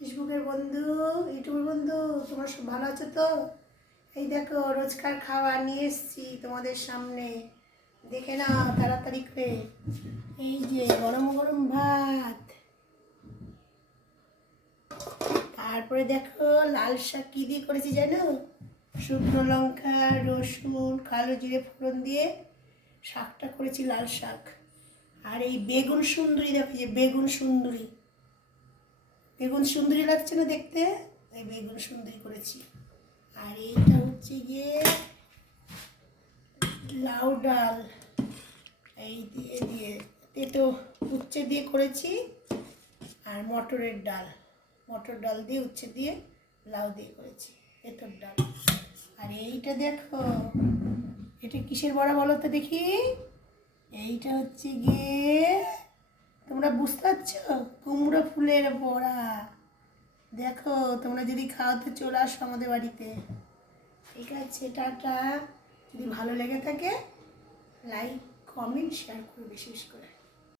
ফেসবুকের বন্ধু, ইউটিউবের বন্ধু, তোমরা সব ভালো আছো তো? এই দেখো রোজকার খাবার নিয়ে এসেছি তোমাদের সামনে, দেখে নাও তাড়াতাড়ি করে। এই যে গরম গরম ভাত, তারপরে দেখো লাল শাক কী দিয়ে করেছি জানো? শুকনো লঙ্কা, রসুন, কালো জিরে ফোড়ন দিয়ে শাকটা করেছি, লাল শাক। আর এই বেগুন সুন্দরী, দেখো যে বেগুন সুন্দরী, বেগুন সুন্দরী লাগছে না দেখতে? এই বেগুন সুন্দরী করেছি। আর এইটা হচ্ছে গিয়ে লাউ ডাল, এই দিয়ে দিয়ে তেতো উচ্ছে দিয়ে করেছি। আর মটরের ডাল, মটর ডাল দিয়ে উচ্ছে দিয়ে লাউ দিয়ে করেছি, তেঁতোর ডাল। আর এইটা দেখো, এটা কিসের বড়া বলো তো দেখি? এইটা হচ্ছে গিয়ে, তোমরা বুঝতে পারছো, কুমড়ো ফুলের বড়া। দেখো তোমরা যদি খাও তো চলে আসো আমাদের বাড়িতে। ঠিক আছে, টাটা। যদি ভালো লেগে থাকে লাইক, কমেন্ট, শেয়ার করবে, বিশেষ করে।